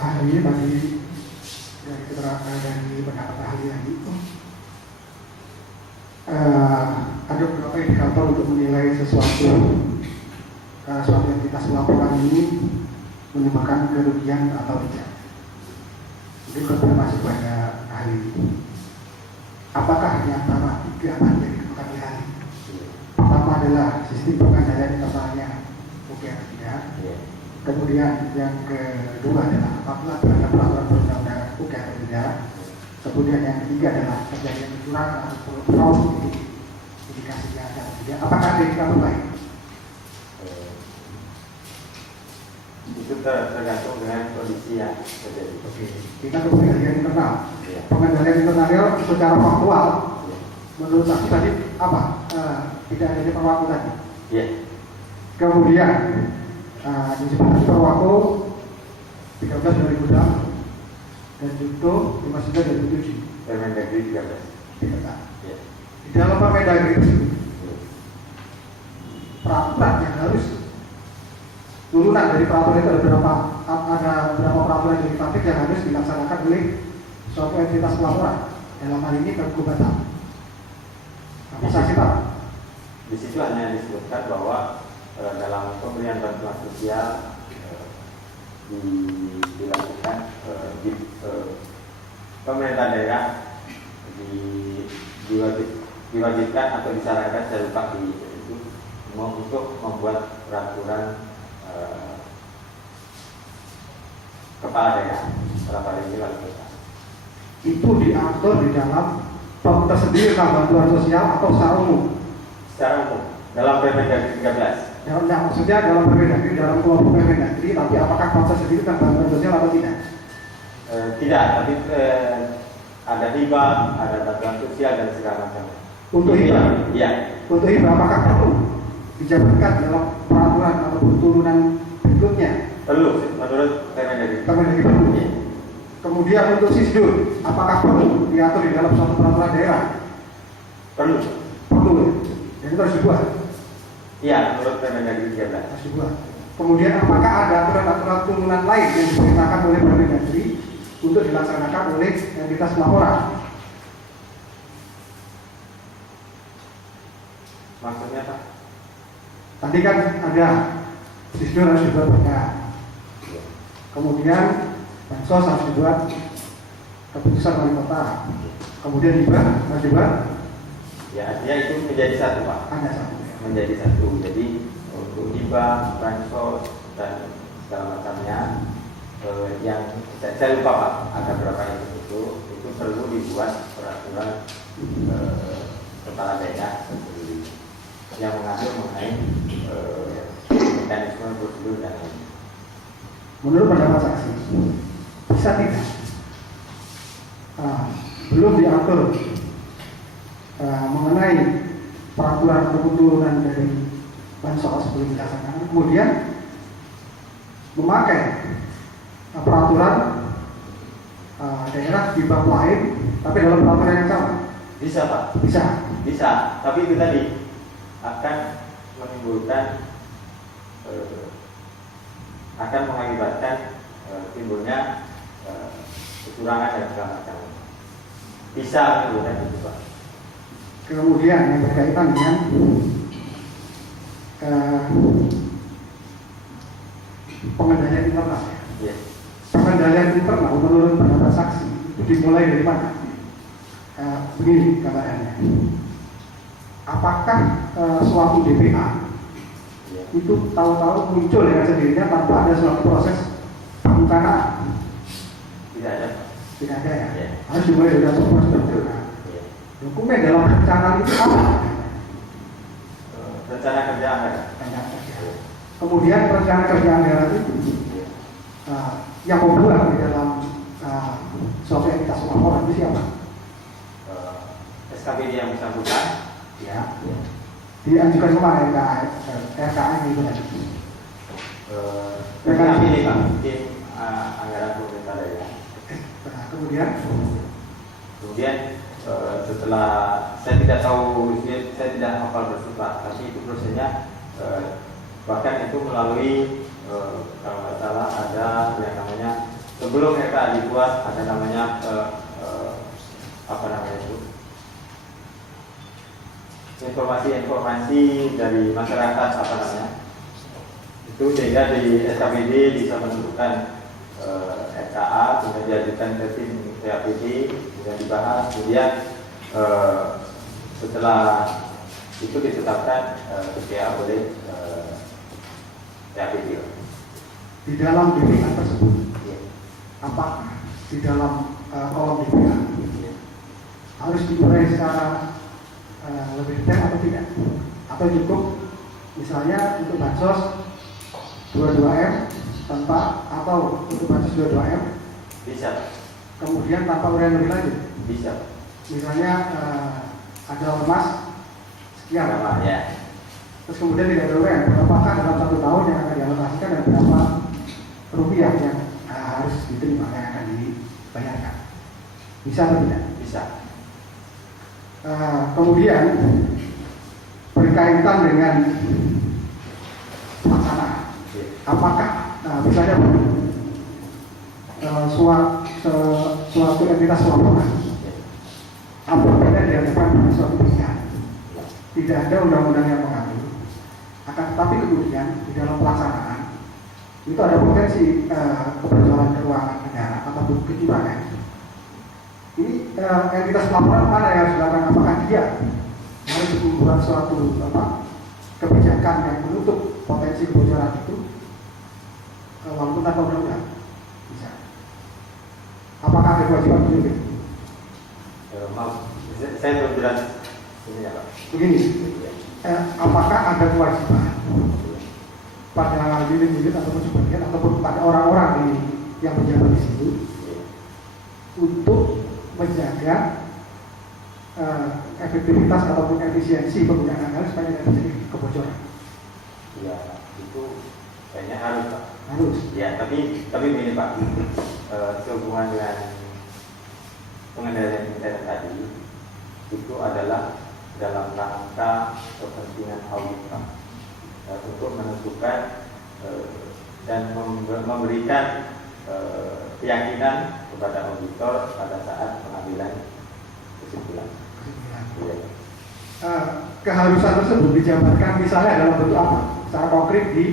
ahli tadi dari keterangan dari pendapat ahli tadi ada beberapa indikator untuk menilai sesuatu entitas laporan ini menyebabkan kerugian atau tidak. Mungkin konfirmasi pada ahli. Apakah di antara tiga materi yang kami ahli? Pertama adalah sistem pengendalian internalnya oke atau tidak. Kemudian yang kedua adalah apabila terhadap peraturan perundang-undangan oke atau tidak. Kemudian yang ketiga adalah kejadian kecurangan atau fraud, indikasinya ada atau tidak. Apakah ada indikator lain? Itu tergantung dengan kondisi yang terjadi. Oke, kita ke pengendalian internal. Pengendalian internal secara faktual, menurut saksi tadi apa? Tidak adanya perwaku tadi. Kemudian disebut perwaku 13/2006 dan Junto 59/2007. Permendagri 13. Di dalam Permendagri tersebut, peraturan yang harus turunan dari peraturan itu ada berapa peraturan legislatif yang harus dilaksanakan oleh suatu entitas pelaporan. Dalam hal ini Kemenko Batam. Apa saksi Pak? Di situ hanya disebutkan bahwa dalam pemberian bantuan sosial dilakukan pemerintah daerah diwajibkan atau disarankan saya lupa di itu untuk membuat peraturan kepala daerah ini wali kota. Itu diatur di dalam permen tersendiri tentang bantuan sosial atau secara umum? Secara umum dalam Permendagri 13. Maksudnya dalam Permendagri, dalam kelompok Permendagri, tapi apakah proses sendiri tentang bantuan sosial atau tidak? Tidak, tapi ada hibah, ada bantuan sosial dan segala macam. Untuk hibah? Iya. Untuk hibah apakah perlu dijabarkan dalam peraturan atau turunan berikutnya? Perlu, menurut Permendagri. Permendagri perlu. Iya. Kemudian untuk sisdul, apakah perlu diatur di dalam suatu peraturan daerah? Perlu. Perlu. Dan itu harus dibuat. Iya, menurut Permendagri 13. Harus dibuat. Kemudian apakah ada aturan-aturan turunan lain yang diperintahkan oleh Permendagri untuk dilaksanakan oleh entitas pelaporan? Maksudnya Pak? Tadi kan ada sisdul harus dibuat perda. Kemudian bansos harus dibuat keputusan wali kota. Kemudian hibah harus dibuat. Ya, artinya itu menjadi satu Pak. Ada satu. Menjadi satu. Jadi untuk hibah, bansos dan segala macamnya yang saya lupa Pak, ada berapa itu perlu dibuat peraturan kepala daerah sendiri yang mengatur mengenai mekanisme prosedur dan lain. Menurut pendapat saksi, bisa tidak belum diatur mengenai peraturan turunan dari bansos sebelum dilaksanakan, kemudian memakai peraturan daerah di bab lain, tapi dalam peraturan yang sama? Bisa Pak? Bisa, tapi itu tadi akan menimbulkan akan mengakibatkan timbulnya kecurangan dan segala macam. Bisa menimbulkan itu Pak. Kemudian yang berkaitan dengan pengendalian internal. Yes. Pengendalian internal menurut pendapat saksi itu dimulai dari mana? Begini gambarannya. Apakah suatu DPA itu tahu-tahu muncul dengan sendirinya tanpa ada suatu proses perencanaan? Tidak ada. Tidak ada ya. Yeah. Harus dimulai dari suatu proses perencanaan. Yeah. Dokumen dalam perencanaan itu apa? Rencana kerja anggaran. Kemudian perencanaan kerja anggaran itu yang membuat di dalam suatu entitas pelaporan itu siapa? SKPD yang bersangkutan. Ya. Diajukan kemana RKA itu tadi? Kami ini Pak, tim anggaran pemerintah daerah. Kemudian setelah saya tidak tahu, saya tidak hafal persis Pak, tapi itu prosesnya bahkan itu melalui kalau nggak salah ada yang namanya sebelum RKA dibuat ada namanya apa namanya itu, informasi-informasi dari masyarakat apa namanya itu, sehingga di SKPD bisa menentukan RKA, kemudian diajukan ke tim PAPD, kemudian dibahas, kemudian setelah itu ditetapkan PPA oleh PAPD. Di dalam DPA tersebut, apakah di dalam kolom DPA harus diurai secara lebih detail atau tidak? Atau cukup misalnya untuk bansos 22M tanpa, atau untuk bansos 22M Bisa, kemudian tanpa uraian lebih lanjut? bisa. Misalnya ada ormas sekian, Nama ya. terus kemudian tidak ada uraian, berapakah dalam 1 tahun yang akan dialokasikan dan berapa rupiah yang harus diterima, yang akan dibayarkan? Bisa atau tidak? Bisa. Kemudian berkaitan dengan pelaksanaan, apakah misalnya suatu entitas pelaporan apabila diadakan pada suatu pihak, tidak ada undang-undang yang mengatur, akan tetapi kemudian di dalam pelaksanaan itu ada potensi kebocoran keuangan negara ataupun kecurangan. Ini entitas pelaporan mana yang harus dilakukan? Apakah dia harus membuat suatu kebijakan yang menutup potensi kebocoran itu walaupun tanpa undang-undang? Bisa. Apakah ada kewajiban itu? Maaf, saya belum jelas ini ya Pak. Begini, apakah ada kewajiban pada unit-unit ataupun sebagian ataupun pada orang-orang yang menjabat di situ untuk menjaga efektivitas ataupun efisiensi penggunaan anggaran supaya tidak terjadi kebocoran? Ya, itu kayaknya harus Pak. Harus. Ya, tapi begini Pak, sehubungan dengan pengendalian internet tadi itu adalah dalam rangka kepentingan audit Pak, untuk menentukan dan memberikan keyakinan kepada auditor pada saat pengambilan kesimpulan. Keharusan tersebut dijabarkan misalnya dalam bentuk apa? Secara konkret di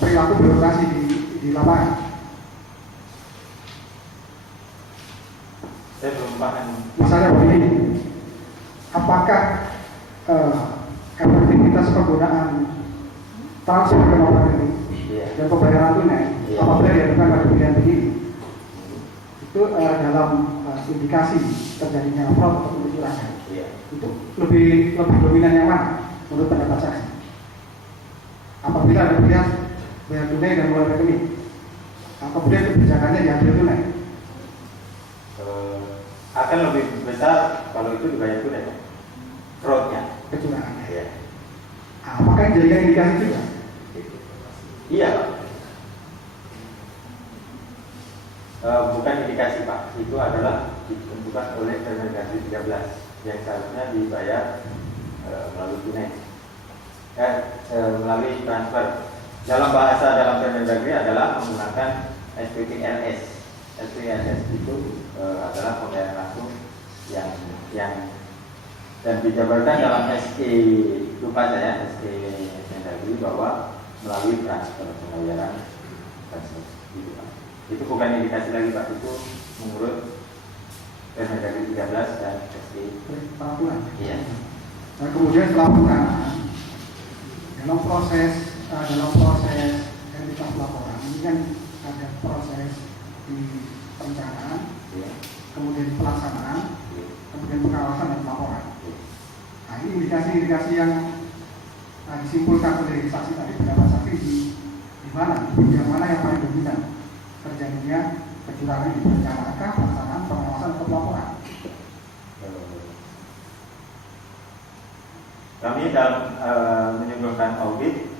perilaku birokrasi di lapangan. Saya belum paham. Misalnya begini, apakah efektivitas penggunaan transfer ke nomor rekening dan pembayaran tunai apabila dilakukan pada pilihan begini, itu dalam indikasi terjadinya fraud atau kecurangan, itu lebih dominan yang mana menurut pendapat saksi? Apabila ada pilihan bayar tunai dan mulai rekening, kemudian kebijakannya diambil tunai, akan lebih besar kalau itu dibayar tunai, fraudnya, kecurangannya. Ya. Apakah yang jadikan indikasi juga? Iya Pak. Bukan indikasi Pak, itu adalah ditentukan oleh Permendagri 13 yang seharusnya dibayar melalui tunai, melalui transfer. Dalam bahasa dalam Permendagri adalah menggunakan SPPLS. SPPLS itu adalah pembayaran langsung yang dan dijabarkan dalam SK, lupa saya SK Mendagri bahwa melalui transfer pembayaran transfer gitu Pak. Itu bukan indikasi lagi Pak, itu menurut Permendagri 13 dan SK Peraturan. Iya. Nah, kemudian pelaporan dalam proses entitas pelaporan ini kan ada proses di perencanaan, kemudian pelaksanaan, kemudian pengawasan dan pelaporan. Nah, ini indikasi-indikasi yang disimpulkan oleh saksi tadi, pendapat saksi di mana, di mana yang paling dominan terjadinya kecurangan di perencanaan, pelaksanaan, pengawasan, atau pelaporan? Kami dalam menyimpulkan audit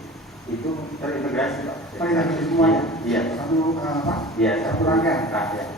itu terintegrasi Pak. Terintegrasi semuanya? Iya. Satu apa? Iya. Satu rangkaian. Rangkaian.